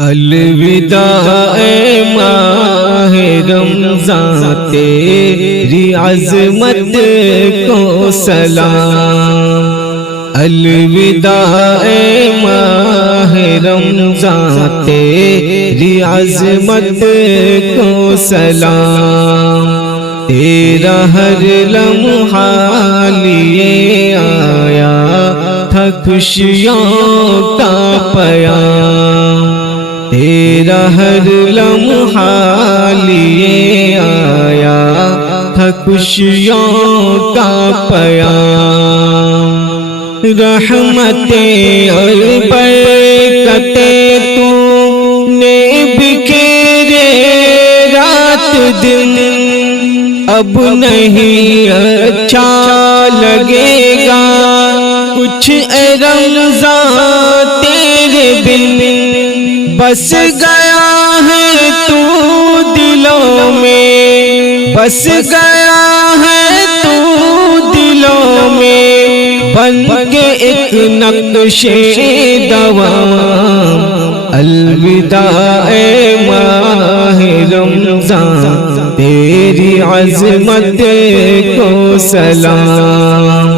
الوداع اے ماہ رمضان تیری عظمت کو سلام، الوداع اے ماہ رمضان تیری عظمت کو سلام، تیرا ہر لمحہ لیے آیا تھا خوشیوں کا پیام، تیرا ہر لمحہ لیے آیا تھا خوشیوں کا پیام، رحمتیں اور برکتیں تو نے بکھیرے رات دن، اب نہیں اچھا لگے گا کچھ اے رمضان تیرے بن، بس گیا ہے تو دلوں میں، بس گیا ہے تو دلوں میں، بن کے ایک نقش دوام، الوداع اے ماہ رمضان تیری عظمت کو سلام،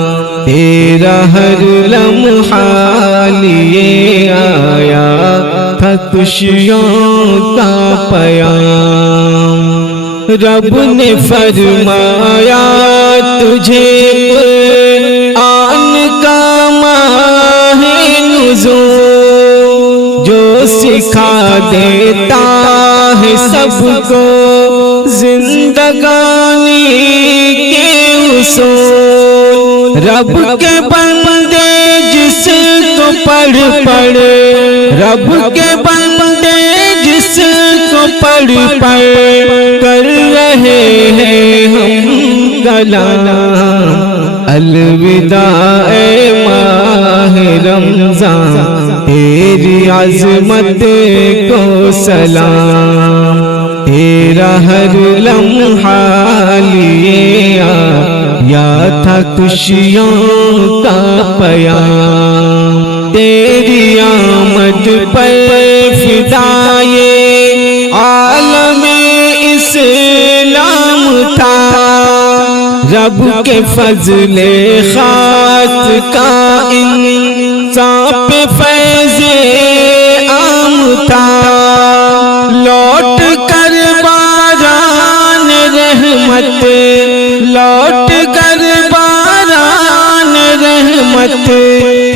تیرا ہر لمحہ لیے آیا تھا خوشیوں کا پیام، رب نے فرمایا تجھے قرآن کا ماہ نزول، جو سکھا دیتا ہے سب کو زندگانی کے اصول، رب کے بندے جس کو پڑھ پڑھ، رب کے بندے جس کو پڑھ پڑھ کر رہے ہیں ہم کلام، الوداع اے ماہ رمضان تیری عظمت کو سلام، تیرا ہر لمحہ لیے آیا تھا خوشیوں کا پیام، تیری آمد پر فدائے عالم اسلام تھا، رب کے فضل خاص کا انسان پہ فیض عام تھا، لوٹ کر باران رحمت، لوٹ کر باران رحمت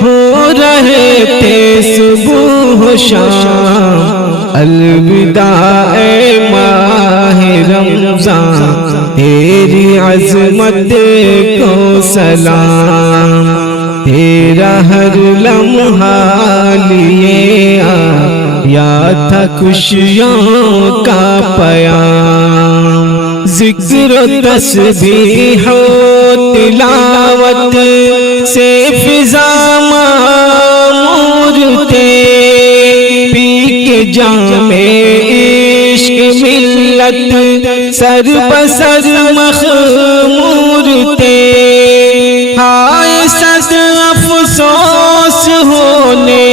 ہو رہے تھے صبح و شام، الوداع اے ماہ رمضان تیری عظمت کو سلام، تیرا ہر لمحہ لیے آیا تھا خوشیوں کا پیام، ذکر و تسبیح و تلاوت سے فضا معمور تھے، پی کے جام عشق ملت سر بسر مخمور تھے، ہائے صد افسوس ہونے،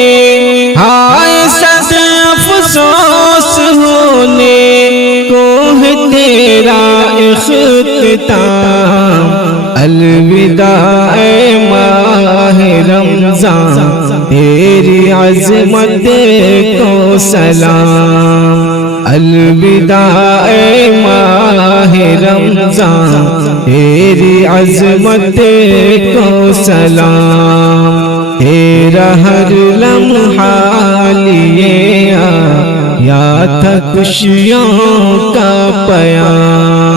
ہائے صد افسوس ہونے کو ہے تیرا اختتام، الوداع اے ماہ رمضان تیری عظمت کو سلام، الوداع اے ماہ رمضان تیری عظمت کو سلام، تیرا ہر لمحہ لیے آیا تھا خوشیوں کا پیام۔